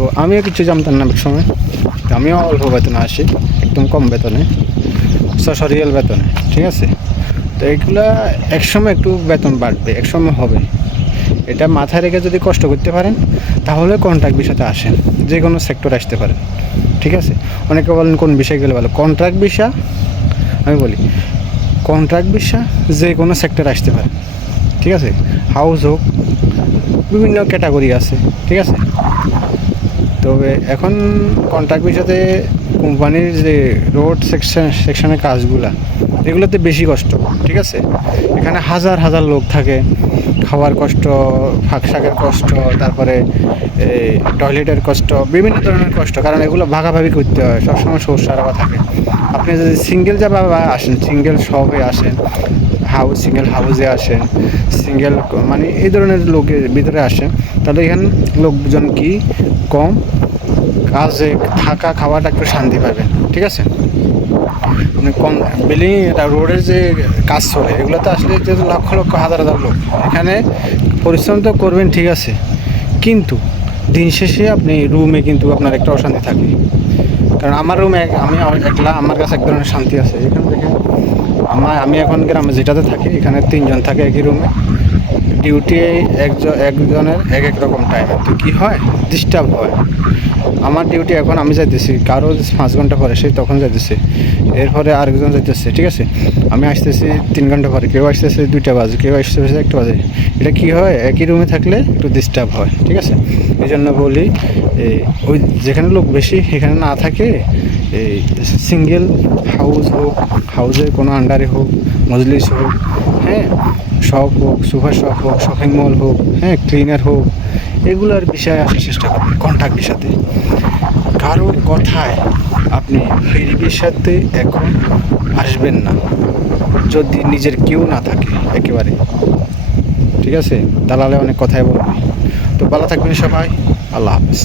তো আমিও কিছু জানতাম না এক সময় আমিও অল্প বেতনে আসি, একদম কম বেতনে সশরিয়াল বেতনে, ঠিক আছে? তো এইগুলা একসময় একটু বেতন বাড়বে, একসময় হবে। এটা মাথায় রেখে যদি কষ্ট করতে পারেন, তাহলে কন্ট্রাক্ট বিষয়তে আসেন, যে কোনো সেক্টর আসতে পারেন, ঠিক আছে? অনেকে বলেন, কোন বিষয় গেলে ভালো? কন্ট্রাক্ট বিষয়, আমি বলি কন্ট্রাক্ট বিষয় যে কোনো সেক্টর আসতে পারে ঠিক আছে? হাউস হোক, বিভিন্ন ক্যাটাগরি আছে, ঠিক আছে? তবে এখন কন্ট্রাক্ট বিষয়তে কোম্পানির যে রোড সেকশন সেকশনের কাজগুলা, এগুলোতে বেশি কষ্ট, ঠিক আছে? এখানে হাজার হাজার লোক থাকে, খাওয়ার কষ্ট, ফাঁক শাকের কষ্ট, তারপরে এই টয়লেটের কষ্ট, বিভিন্ন ধরনের কষ্ট, কারণ এগুলো ভাগাভাগি করতে হয়, সবসময় সৌর সারাবা থাকে। আপনি যদি সিঙ্গেল যাবা আসেন সিঙ্গেল শপে আসেন হাউস সিঙ্গেল হাউসে আসেন সিঙ্গেল মানে এই ধরনের লোকের ভিতরে আসেন, তাহলে এখানে লোকজন কি? কম কাজে থাকা, খাওয়াটা একটু শান্তি পাবেন ঠিক আছে? মানে কম বিল্ডিং রোডের যে কাজ চলে, এগুলোতে আসলে যে লক্ষ লক্ষ, হাজার হাজার লোক। এখানে পরিশ্রম তো করবেন, ঠিক আছে। কিন্তু দিন শেষে আপনি রুমে কিন্তু আপনার একটা অশান্তি থাকে। কারণ আমার রুমে আমি একলা, আমার কাছে এক ধরনের শান্তি আছে। এখান থেকে আমার, আমি এখন গ্রামে যেটাতে থাকি, এখানে তিনজন থাকে একই রুমে। ডিউটি একজন একজনের এক এক রকম টাইম তো কী হয়? ডিস্টার্ব হয়। আমার ডিউটি এখন আমি যাইতেছি, কারও পাঁচ ঘণ্টা পরে সে তখন যাইতেছে। এরপরে আরেকজন যাইতেছে, ঠিক আছে? আমি আসতেছি তিন ঘণ্টা পরে, কেউ আসতেছে দুইটা বাজে, কেউ আসতেছে একটা বাজে। এটা কী হয়? একই রুমে থাকলে একটু ডিস্টার্ব হয়, ঠিক আছে? এই জন্য বলি ওই যেখানে লোক বেশি, সেখানে না থাকে এই সিঙ্গেল হাউস হোক হাউসের কোনো আন্ডারে হোক, মজলিস হোক হ্যাঁ? শপ হোক সুপার শপ হোক শপিং মল হোক হ্যাঁ ক্লিনার হোক, এগুলোর বিষয়ে আসার চেষ্টা করুন কন্ট্যাক্টের সাথে। কারোর কথায় আপনি ফেরিবির সাথে এখন আসবেন না, যদি নিজের কেউ না থাকে একেবারে। ঠিক আছে? দালালে অনেক কথাই বলবে। তো ভালো থাকবেন সবাই, আল্লাহ হাফেজ।